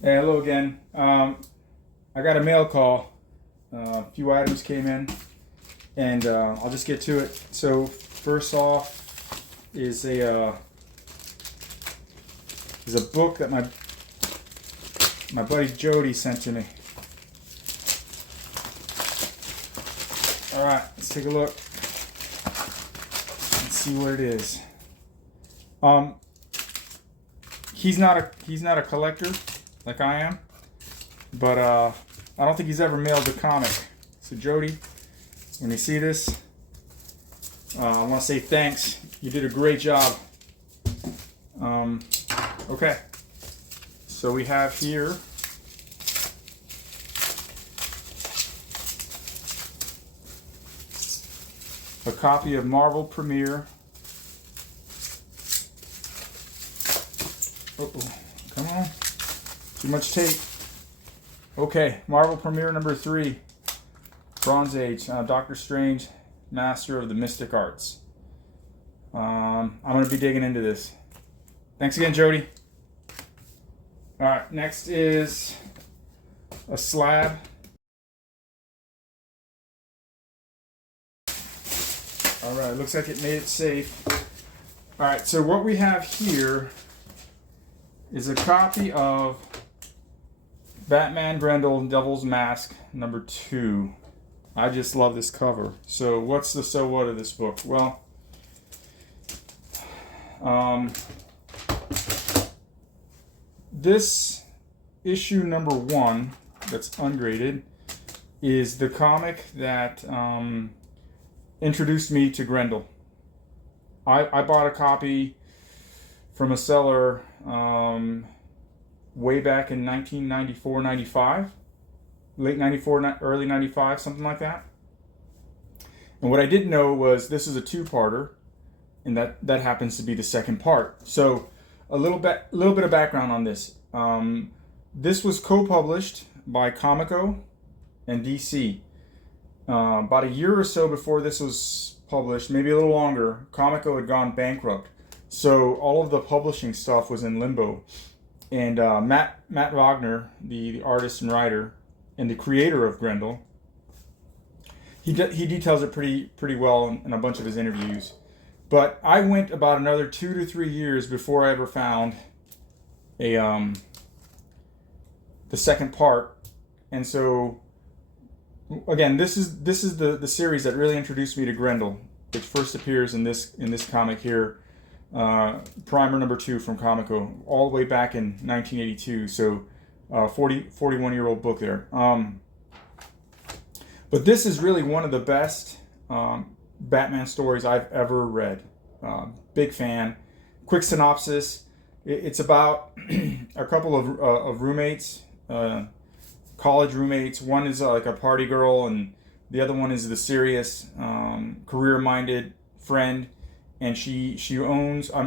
Hey, hello again. I got a mail call. A few items came in, and I'll just get to it. So first off is a book that my buddy Jody sent to me. All right, let's take a look and see what it is. He's not a collector like I am, but I don't think he's ever mailed a comic. So Jody, when you see this, I want to say thanks. You did a great job. Okay, so we have here a copy of Marvel Premiere. Come on. Too much tape. Okay, Marvel Premiere number 3. Bronze Age. Doctor Strange, Master of the Mystic Arts. I'm going to be digging into this. Thanks again, Jody. Alright, next is a slab. Alright, looks like it made it safe. Alright, so what we have here is a copy of Batman Grendel Devil's Mask number 2. I just love this cover. So what's the so what of this book? Well, this issue number 1 that's ungraded is the comic that introduced me to Grendel. I bought a copy from a seller way back in 1994, 95, late 94, early 95, something like that. And what I didn't know was this is a 2-parter, and that happens to be the second part. So a little bit of background on this. This was co-published by Comico and DC. About a year or so before this was published, maybe a little longer, Comico had gone bankrupt. So all of the publishing stuff was in limbo. And Matt Wagner, the artist and writer, and the creator of Grendel, he details it pretty well in a bunch of his interviews. But I went about another 2 to 3 years before I ever found the second part. And so again, this is the series that really introduced me to Grendel, which first appears in this comic here. Primer number 2 from Comico, all the way back in 1982. So 41-year-old book there. But this is really one of the best Batman stories I've ever read. Big fan. Quick synopsis. It's about a couple of roommates, college roommates. One is like a party girl, and the other one is the serious, career-minded friend. And she runs a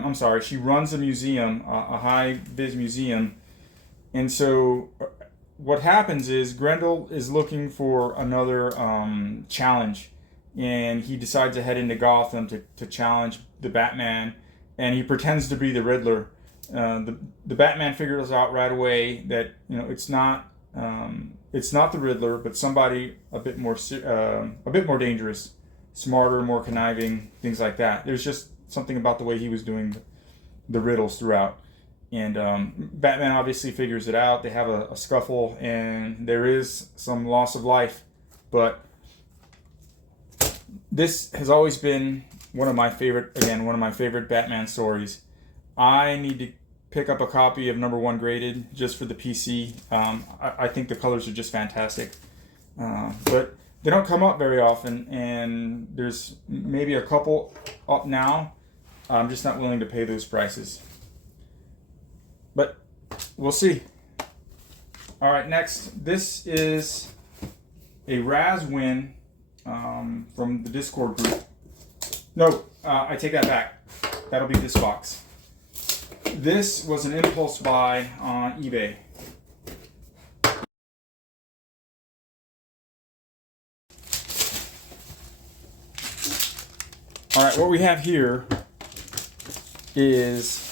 museum, a high-vis museum. And so what happens is Grendel is looking for another challenge, and he decides to head into Gotham to challenge the Batman, and he pretends to be the Riddler. The Batman figures out right away that it's not the Riddler, but somebody a bit more dangerous, smarter, more conniving, things like that. There's just something about the way he was doing the riddles throughout. And Batman obviously figures it out. They have a scuffle, and there is some loss of life. But this has always been one of my favorite Batman stories. I need to pick up a copy of number 1 graded just for the PC. I think the colors are just fantastic. But they don't come up very often, and there's maybe a couple up now. I'm just not willing to pay those prices. But we'll see. All right, next. This is a RAZZ win from the Discord group. No, I take that back. That'll be this box. This was an impulse buy on eBay. All right, what we have here is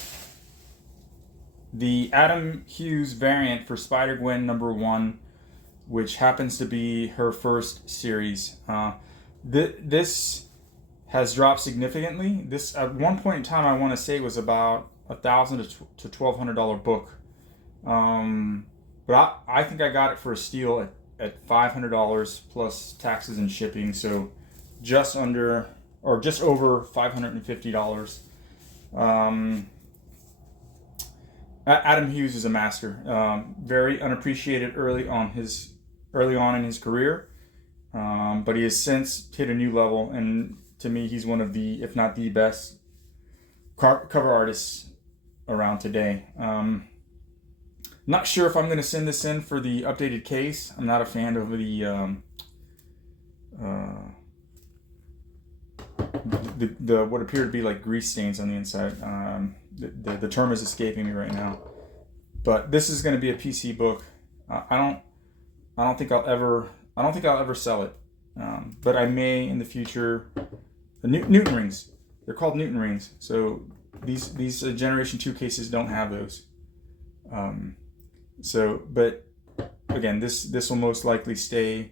the Adam Hughes variant for Spider-Gwen #1, which happens to be her first series. This has dropped significantly. This at one point in time, I want to say, was about $1,000 to $1,200 book. But I think I got it for a steal at $500 plus taxes and shipping, so just under or just over $550. Adam Hughes is a master. Very unappreciated early on in his career, but he has since hit a new level, and to me, he's one of the, if not the best, cover artists around today. Not sure if I'm going to send this in for the updated case. I'm not a fan of the what appear to be like grease stains on the inside. The term is escaping me right now. But this is going to be a PC book. I don't think I'll ever sell it. But I may in the future. The Newton rings. They're called Newton rings. So these Generation 2 cases don't have those. But again, this will most likely stay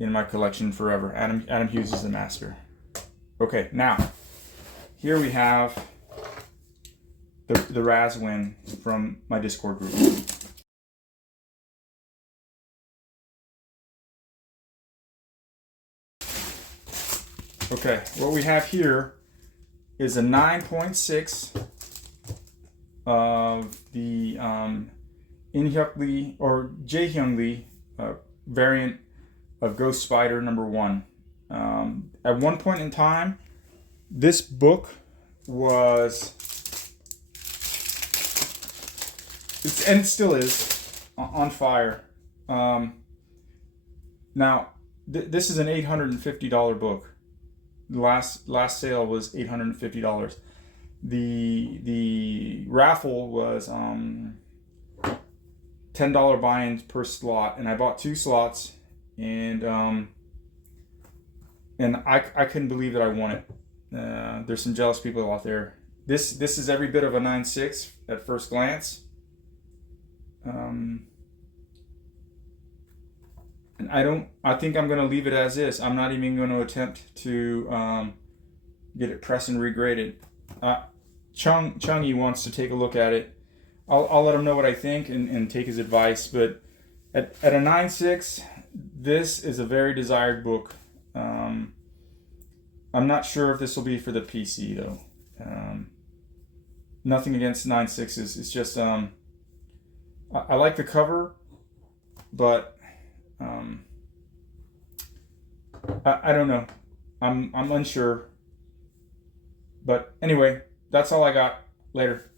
in my collection forever. Adam Hughes is the master. Okay, now here we have the RAZZ win from my Discord group. Okay, what we have here is a 9.6 of the In-hyuk Lee or Jae-hyung Lee variant of Ghost Spider #1. At one point in time, this book was, and it still is, on fire. Now, this is an $850 book. The last sale was $850. The raffle was $10 buy-ins per slot, and I bought 2 slots, and I couldn't believe that I won it. There's some jealous people out there. This is every bit of a 9.6 at first glance. And I think I'm going to leave it as is. I'm not even going to attempt to get it pressed and regraded. Chungy wants to take a look at it. I'll let him know what I think and take his advice. But at a 9.6, this is a very desired book. I'm not sure if this will be for the PC though. Nothing against 9.6s. It's just I like the cover, but I don't know. I'm unsure. But anyway, that's all I got. Later.